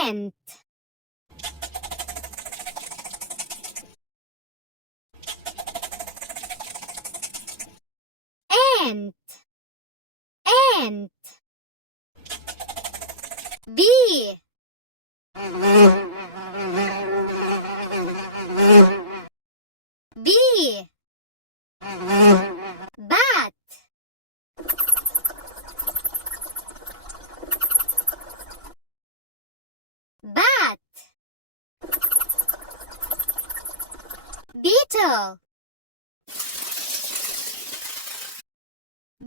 ant ant ant bee bee bat bat beetle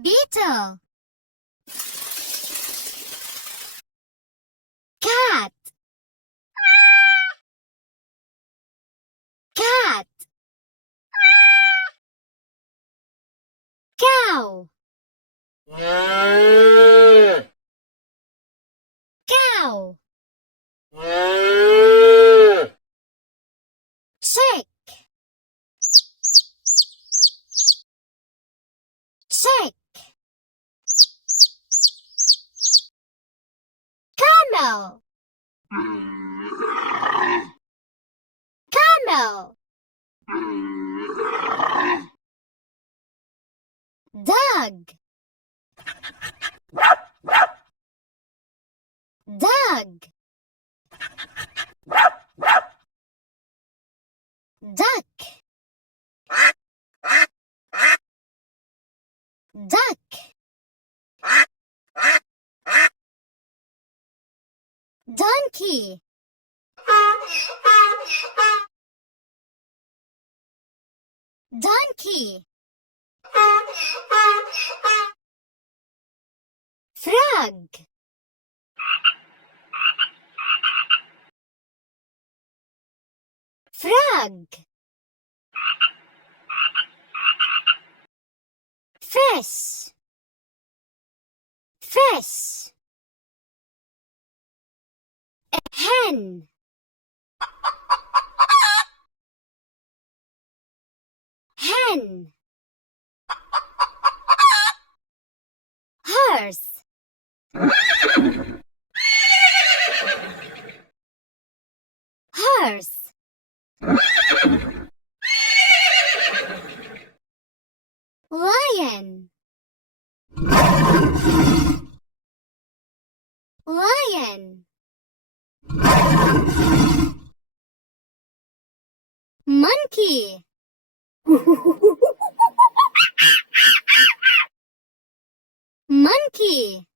beetle cat cat cow cow chick chick camel camel dog dog duck duck donkey donkey frog frog fish fish hen hen horse horse lion lion monkey monkey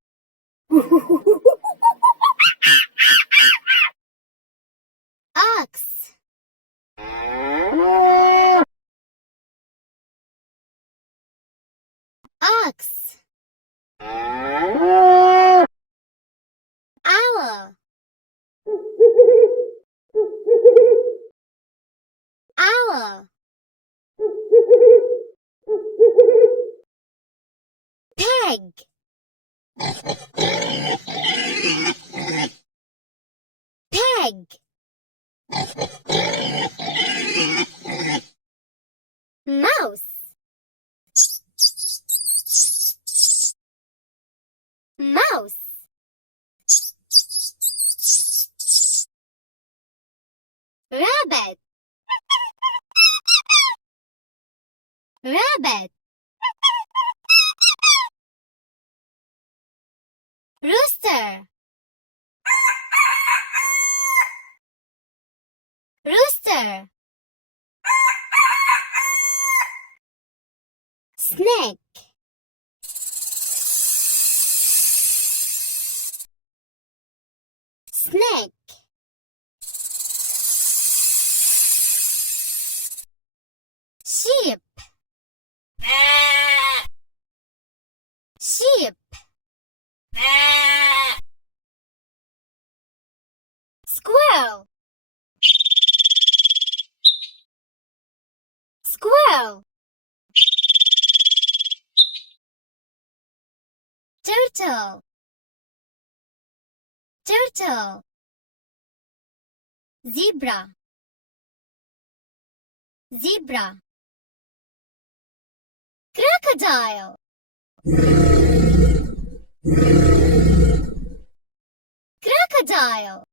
ox ox owl owl pig pig mouse mouse rabbit rabbit rooster rooster snake snake sheep sheep squirrel squirrel turtle turtle zebra zebra crocodile crocodile